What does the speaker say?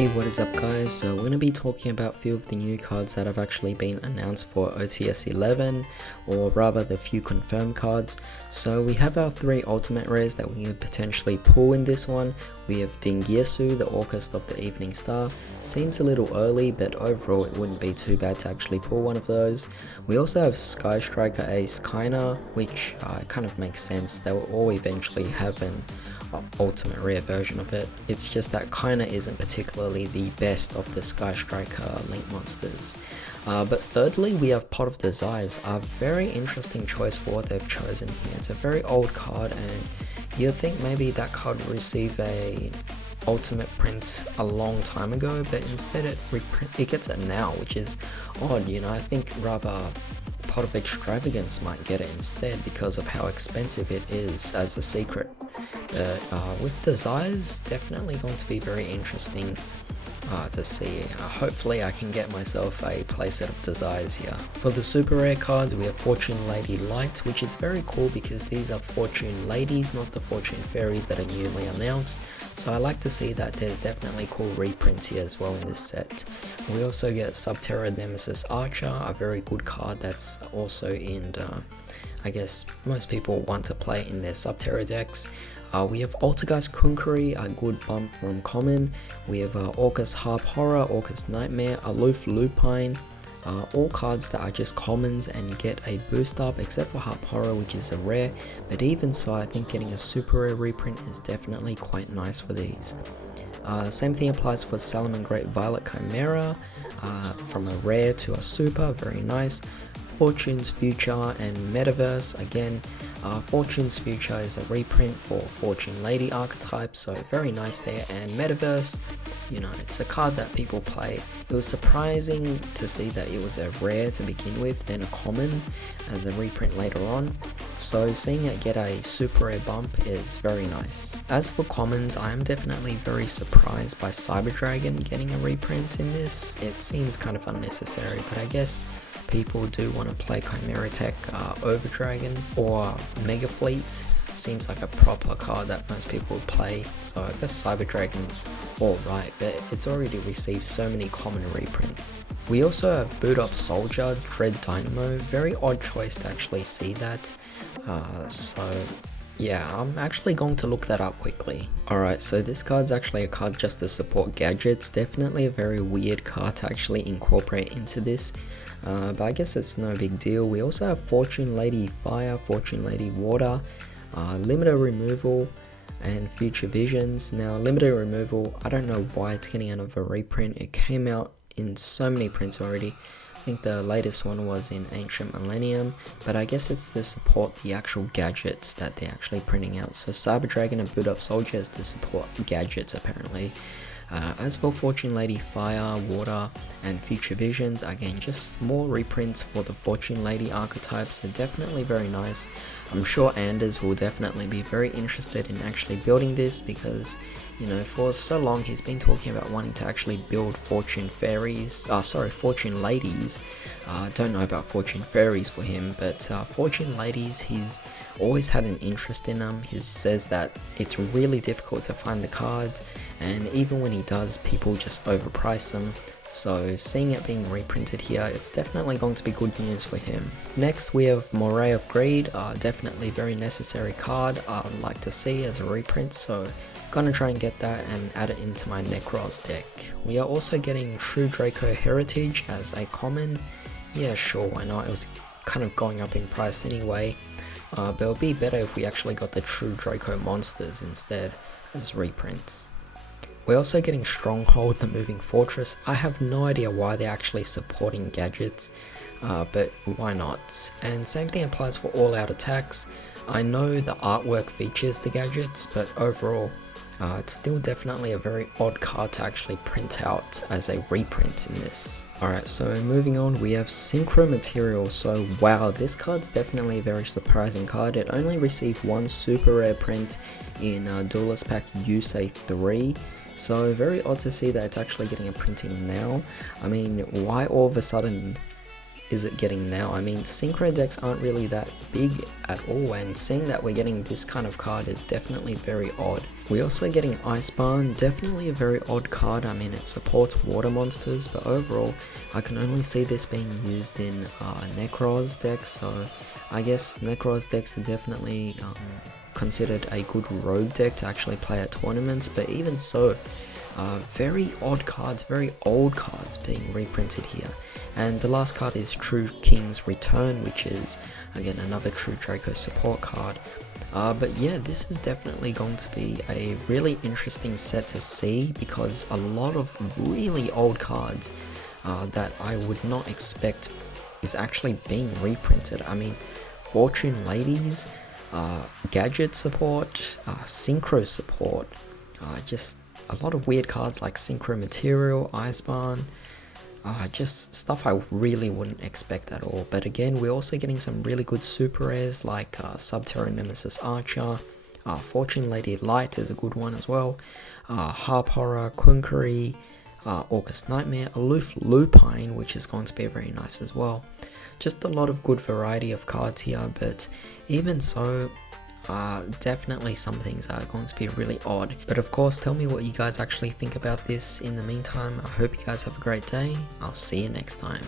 Hey, what is up guys? So we're going to be talking about a few of the new cards that have actually been announced for OTS 11, or rather the few confirmed cards. So we have our 3 ultimate rares that we could potentially pull in this one. We have Yugioh, the Orchestra of the Evening Star. Seems a little early, but overall it wouldn't be too bad to actually pull one of those. We also have Sky Striker Ace Kaina, which kind of makes sense. They will all eventually have an ultimate rare version of it. It's just that Kaina isn't particularly the best of the Sky Striker Link monsters. But thirdly, we have Pot of Desires, a very interesting choice for what they've chosen here. It's a very old card, and you'd think maybe that card would receive a ultimate print a long time ago, but instead it gets it now, which is odd. You know, I think rather Pot of Extravagance might get it instead because of how expensive it is as a secret. But with Desires, definitely going to be very interesting to see. Hopefully I can get myself a playset of Desires here. For the super rare cards, we have Fortune Lady Light, which is very cool because these are Fortune Ladies, not the Fortune Fairies that are newly announced. So I like to see that there's definitely cool reprints here as well in this set. We also get Subterra Nemesis Archer, a very good card that's also in, I guess most people want to play in their Subterra decks. We have Altergeist Kunkuri, a good bump from common. We have Orcus Harp Horror, Orcus Nightmare, Aloof Lupine, all cards that are just commons and get a boost up, except for Harp Horror, which is a rare. But even so, I think getting a super rare reprint is definitely quite nice for these. Same thing applies for Salamangreat Violet Chimera, from a rare to a super, very nice. Fortune's Future and Metaverse, again, Fortune's Future is a reprint for Fortune Lady archetype, so very nice there. And Metaverse, you know, it's a card that people play. It was surprising to see that it was a rare to begin with, then a common as a reprint later on. So seeing it get a super rare bump is very nice. As for commons, I am definitely very surprised by Cyber Dragon getting a reprint in this. It seems kind of unnecessary, but I guess people do want to play Chimera Tech Over Dragon or Mega Fleet. Seems like a proper card that most people would play, so I guess Cyber Dragon's alright, but it's already received so many common reprints. We also have Boot Up Soldier, Dread Dynamo, very odd choice to actually see that, so yeah, I'm actually going to look that up quickly. Alright, so this card's actually a card just to support gadgets, definitely a very weird card to actually incorporate into this. But I guess it's no big deal. We also have Fortune Lady Fire, Fortune Lady Water, Limiter Removal, and Future Visions. Now, Limiter Removal, I don't know why it's getting another reprint. It came out in so many prints already. I think the latest one was in Ancient Millennium, but I guess it's to support the actual gadgets that they're actually printing out. So Cyber Dragon and Boot Up Soldier is to support gadgets apparently. As for Fortune Lady Fire, Water, and Future Visions, again just more reprints for the Fortune Lady archetypes, so definitely very nice. I'm sure Anders will definitely be very interested in actually building this because, you know, for so long he's been talking about wanting to actually build Fortune Fairies, Fortune Ladies. Don't know about Fortune Fairies for him, but Fortune Ladies, he's always had an interest in them. He says that it's really difficult to find the cards, and even when he does, people just overprice them. So seeing it being reprinted here, it's definitely going to be good news for him. Next we have Moray of Greed, definitely very necessary card I'd like to see as a reprint, so gonna try and get that and add it into my Necros deck. We are also getting True Draco Heritage as a common. Yeah, sure, why not? It was kind of going up in price anyway, but it would be better if we actually got the True Draco monsters instead as reprints. We're also getting Stronghold, the Moving Fortress. I have no idea why they're actually supporting gadgets, but why not? And same thing applies for All Out Attacks. I know the artwork features the gadgets, but overall, it's still definitely a very odd card to actually print out as a reprint in this. Alright, so moving on, we have Synchro Material. So wow, this card's definitely a very surprising card. It only received one super rare print in Duelist Pack Yusei 3. So very odd to see that it's actually getting a printing now. I mean, why all of a sudden is it getting now? I mean, synchro decks aren't really that big at all, and seeing that we're getting this kind of card is definitely very odd. We're also getting Icebarn, definitely a very odd card. I mean, it supports water monsters, but overall, I can only see this being used in Necros decks, so I guess Necros decks are definitely considered a good rogue deck to actually play at tournaments, but even so, very odd cards, very old cards being reprinted here. And the last card is True King's Return, which is again another True Draco support card. But yeah, this is definitely going to be a really interesting set to see, because a lot of really old cards that I would not expect is actually being reprinted. I mean, Fortune Ladies, Gadget support, Synchro support, just a lot of weird cards like Synchro Material, Icebarn, just stuff I really wouldn't expect at all. But again, we're also getting some really good super rares like Subterra Nemesis Archer, Fortune Lady Light is a good one as well, Harp Horror, Kunkari, August Nightmare, Aloof Lupine, which is going to be very nice as well. Just a lot of good variety of cards here, but even so, definitely some things are going to be really odd. But of course, tell me what you guys actually think about this. In the meantime, I hope you guys have a great day. I'll see you next time.